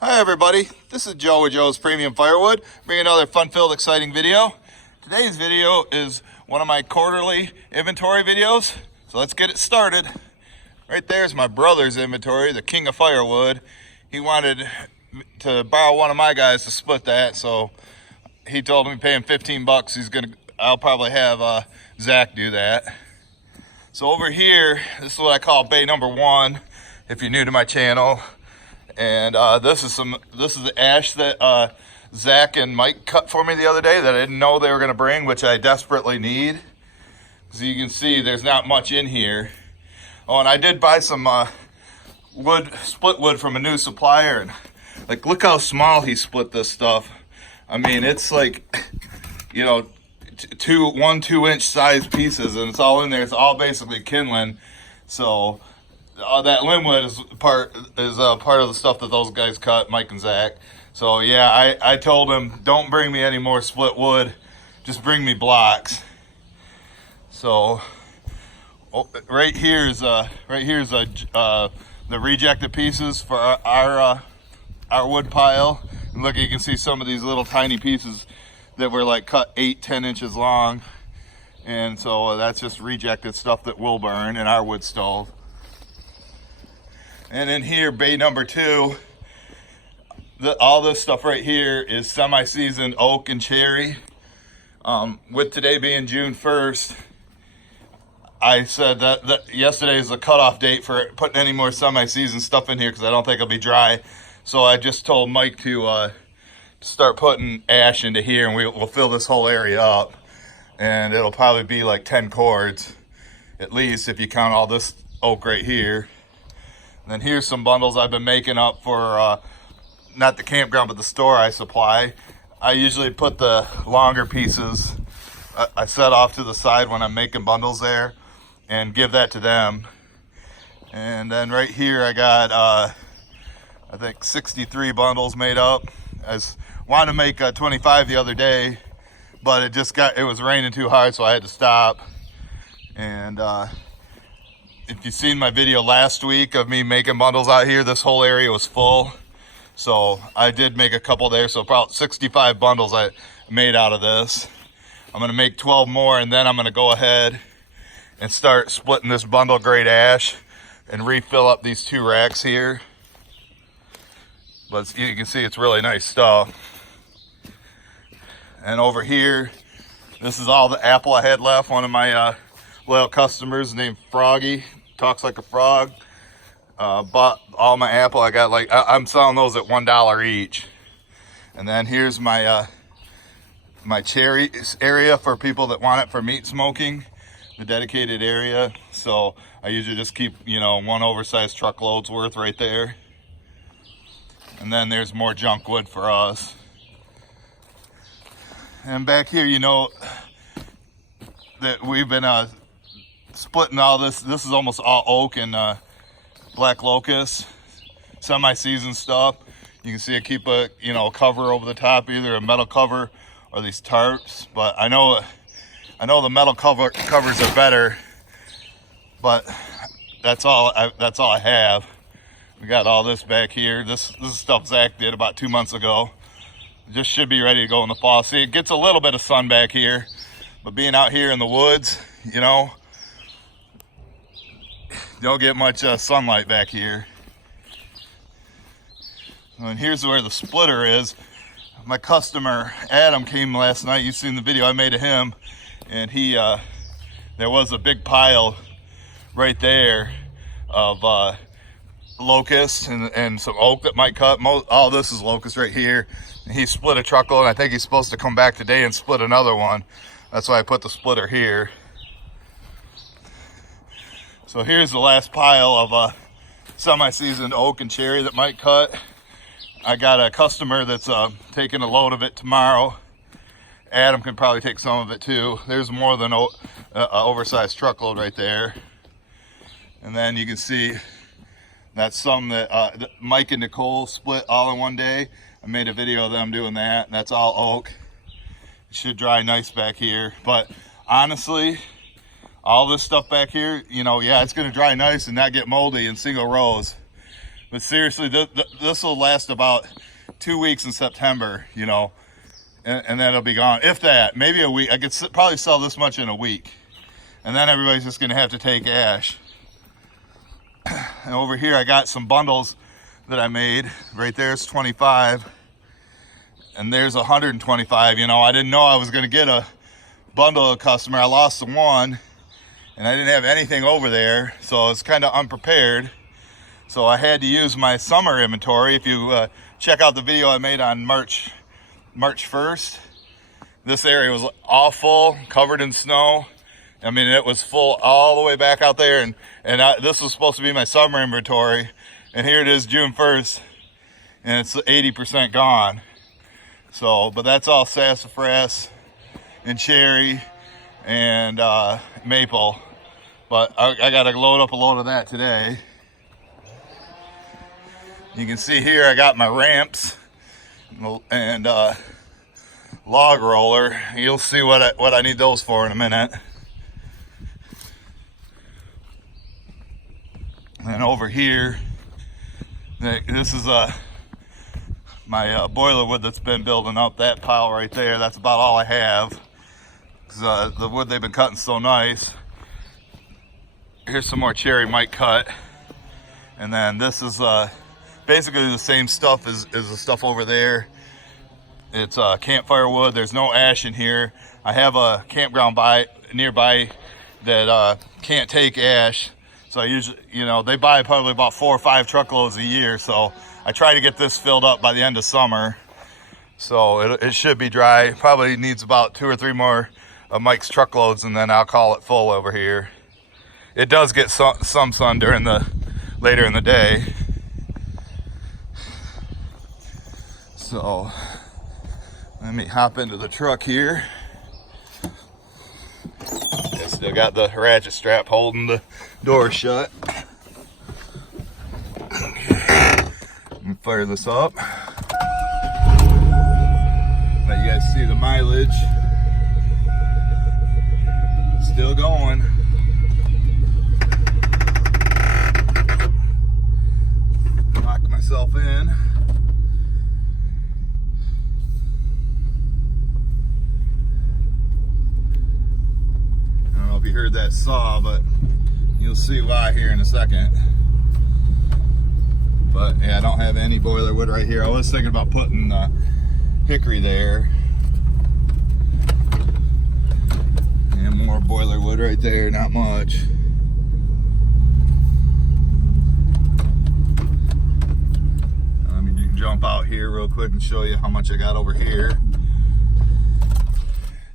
Hi everybody, this is Joe with Joe's Premium Firewood, bringing another fun-filled, exciting video. Today's video is one of my quarterly inventory videos, so let's get it started. Right there is my brother's inventory, the king of firewood. He wanted to borrow one of my guys to split that, so he told me pay him 15 bucks. I'll probably have Zach do that. So over here, this is what I call bay number one, if you're new to my channel. And this is the ash that Zach and Mike cut for me the other day that I didn't know they were going to bring, which I desperately need. So you can see there's not much in here. Oh, and I did buy some split wood from a new supplier. And like, look how small he split this stuff. I mean, it's like, you know, 2-inch size pieces, and it's all in there. It's all basically kindling. So that limbwood is part of the stuff that those guys cut, Mike and Zach. So yeah, I told him, don't bring me any more split wood, just bring me blocks. So right here's the rejected pieces for our wood pile. And look, you can see some of these little tiny pieces that were like cut 8-10 inches long, and so that's just rejected stuff that will burn in our wood stove. And in here, bay number two, all this stuff right here is semi-seasoned oak and cherry. With today being June 1st, I said that yesterday is the cutoff date for putting any more semi-seasoned stuff in here because I don't think it'll be dry. So I just told Mike to start putting ash into here, and we'll fill this whole area up. And it'll probably be like 10 cords, at least, if you count all this oak right here. And then here's some bundles I've been making up for, not the campground, but the store I supply. I usually put the longer pieces, I set off to the side when I'm making bundles there, and give that to them. And then right here I got, I think 63 bundles made up. I wanted to make 25 the other day, but it was raining too hard, so I had to stop. And if you've seen my video last week of me making bundles out here, this whole area was full. So I did make a couple there, so about 65 bundles I made out of this. I'm gonna make 12 more, and then I'm gonna go ahead and start splitting this bundle grade ash and refill up these 2 racks here. But you can see it's really nice stuff. And over here, this is all the apple I had left. One of my loyal customers named Froggy, talks like a frog, bought all my apple. I got I'm selling those at $1 each. And then here's my my cherry area for people that want it for meat smoking, the dedicated area. So I usually just keep, you know, 1 oversized truckload's worth right there. And then there's more junk wood for us. And back here, you know, that we've been splitting all this. This is almost all oak and black locust, semi-seasoned stuff. You can see I keep a cover over the top, either a metal cover or these tarps. But I know the metal covers are better, but that's all I have. We got all this back here. This is stuff Zach did about 2 months ago. Just should be ready to go in the fall. See, it gets a little bit of sun back here, but being out here in the woods, you know, you don't get much sunlight back here. And here's where the splitter is. My customer Adam came last night. You've seen the video I made of him, and there was a big pile right there of locust and some oak that might cut. All this is locust right here. And he split a truckload. I think he's supposed to come back today and split another one. That's why I put the splitter here. So here's the last pile of semi-seasoned oak and cherry that might cut. I got a customer that's taking a load of it tomorrow. Adam can probably take some of it too. There's more than an oversized truckload right there. And then you can see that's some that Mike and Nicole split all in one day. I made a video of them doing that. That's all oak. It should dry nice back here. But honestly, all this stuff back here, you know, yeah, it's gonna dry nice and not get moldy in single rows. But seriously, this will last about 2 weeks in September, you know, and then it'll be gone. If that, maybe a week. I could probably sell this much in a week. And then everybody's just gonna have to take ash. And over here, I got some bundles that I made. Right there's 25. And there's 125, you know. I didn't know I was gonna get a bundle of customer. I lost the one, and I didn't have anything over there, so I was kind of unprepared. So I had to use my summer inventory. If you check out the video I made on March 1st, this area was all full, covered in snow. I mean, it was full all the way back out there, and this was supposed to be my summer inventory, and here it is June 1st, and it's 80% gone. So, but that's all sassafras and cherry and maple. But I got to load up a load of that today. You can see here I got my ramps and log roller. You'll see what I need those for in a minute. And over here, this is my boiler wood that's been building up. That pile right there, that's about all I have. Because the wood they've been cutting so nice. Here's some more cherry might cut. And then this is basically the same stuff as the stuff over there. It's campfire wood. There's no ash in here. I have a campground nearby that can't take ash. So I usually, you know, they buy probably about 4 or 5 truckloads a year. So I try to get this filled up by the end of summer. So it should be dry. Probably needs about 2 or 3 more of Mike's truckloads, and then I'll call it full over here. It does get some sun during later in the day. So let me hop into the truck here. Still got the ratchet strap holding the door shut. Let me fire this up. Let you guys see the mileage. Still going. Lock myself in. If you heard that saw, but you'll see why here in a second. But yeah, I don't have any boiler wood right here. I was thinking about putting hickory there, and more boiler wood right there. Not much. Let me jump out here real quick and show you how much I got over here.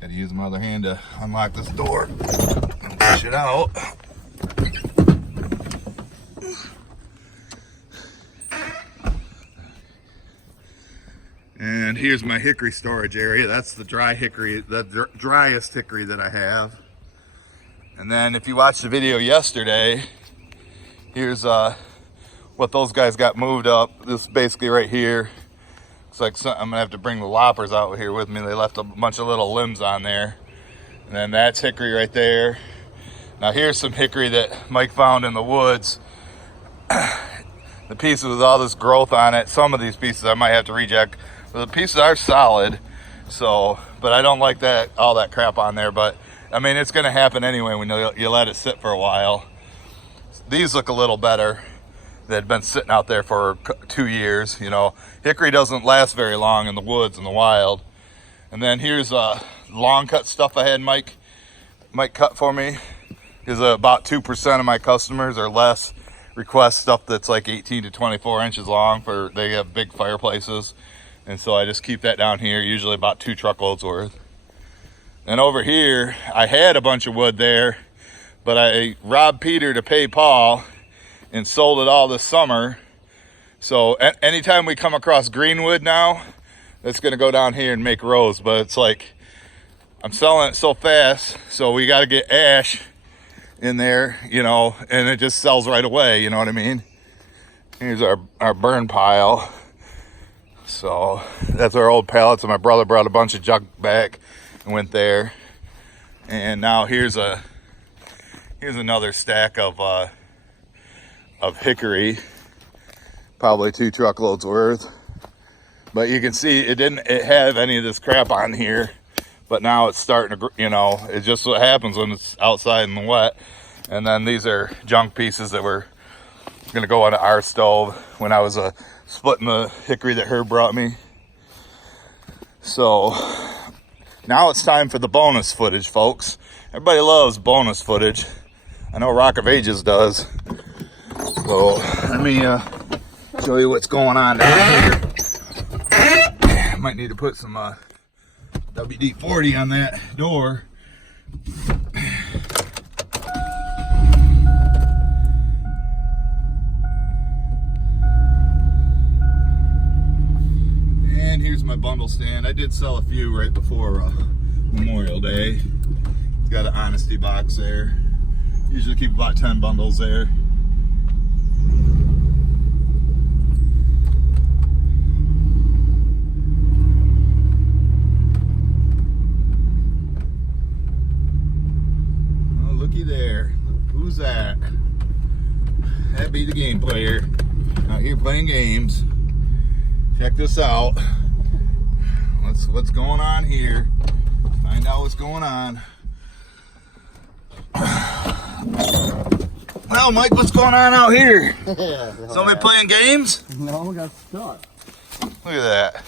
Got to use my other hand to unlock this door and push it out. And here's my hickory storage area. That's the dry hickory, the driest hickory that I have. And then if you watched the video yesterday, here's what those guys got moved up. This is basically right here. Like I'm gonna have to bring the loppers out here with me. They left a bunch of little limbs on there. And then that's hickory right there. Now here's some hickory that Mike found in the woods. The pieces with all this growth on it, some of these pieces I might have to reject. But the pieces are solid. So, but I don't like all that crap on there. But I mean, it's gonna happen anyway when you let it sit for a while. These look a little better. That had been sitting out there for 2 years. You know, hickory doesn't last very long in the woods, in the wild. And then here's long cut stuff I had Mike cut for me. Is about 2% of my customers or less request stuff that's like 18 to 24 inches long. They have big fireplaces, and so I just keep that down here. Usually about 2 truckloads worth. And over here, I had a bunch of wood there, but I robbed Peter to pay Paul and sold it all this summer. So anytime we come across greenwood now, that's gonna go down here and make rows. But it's like, I'm selling it so fast, so we gotta get ash in there, you know, and it just sells right away, you know what I mean? Here's our burn pile. So that's our old pallets, and my brother brought a bunch of junk back and went there. And now here's another stack of hickory. Probably 2 truckloads worth. But you can see it didn't have any of this crap on here. But now it's starting to, you know, it's just what happens when it's outside in the wet. And then these are junk pieces that were going to go on our stove when I was splitting the hickory that Herb brought me. So now it's time for the bonus footage, folks. Everybody loves bonus footage. I know Rock of Ages does. So let me show you what's going on down here. I might need to put some WD-40 on that door. And here's my bundle stand. I did sell a few right before Memorial Day. It's got an honesty box there. Usually keep about 10 bundles there. There. Who's that? That'd be the game player out here playing games. Check this out. What's going on here? Find out what's going on. Well, Mike, what's going on out here? Somebody playing games? No, we got stuck. Look at that.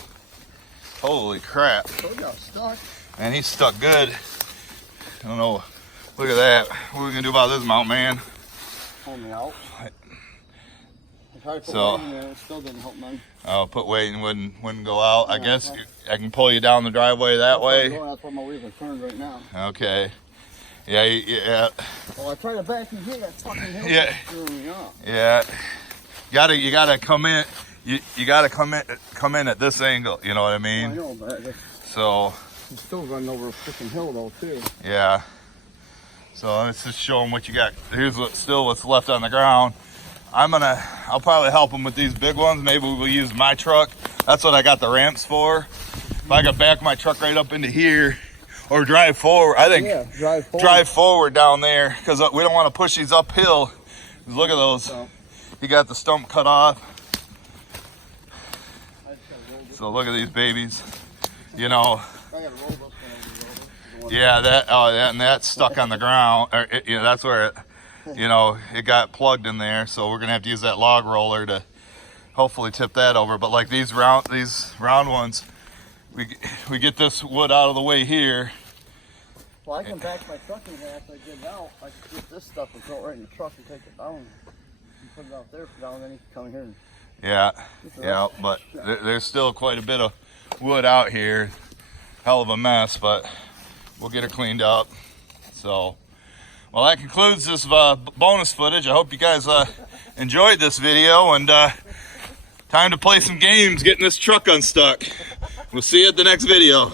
Holy crap. We got stuck. Man, he's stuck good. I don't know. Look at that. What are we gonna do about this mount, man? Pull me out. I tried to put weight in there, it still didn't help none. Oh, put weight and wouldn't go out. I guess I can pull you down the driveway that way. That's where my wheels are turned right now. Okay. Yeah, yeah. Well, I tried to back in here, that fucking hill Yeah. threw me up. Yeah. You gotta come in. You gotta come in at this angle. You know what I mean? I know, but So. I'm still running over a freaking hill though too. Yeah. So let's just show them what you got. Here's what's left on the ground. I'll probably help them with these big ones. Maybe we'll use my truck. That's what I got the ramps for. If I could back my truck right up into here or drive forward, I think drive forward down there because we don't want to push these uphill. Look at those. He got the stump cut off. So look at these babies. You know. Yeah, that's stuck on the ground. That's where it got plugged in there. So we're gonna have to use that log roller to hopefully tip that over. But like these round ones, we get this wood out of the way here. Well, I can back my truck in half. I get it out. I can get this stuff and throw it right in the truck and take it down. And put it out there for down. Then you can come here. Yeah. But there's still quite a bit of wood out here. Hell of a mess, but we'll get it cleaned up. So, well, that concludes this bonus footage. I hope you guys enjoyed this video, and time to play some games, getting this truck unstuck. We'll see you at the next video.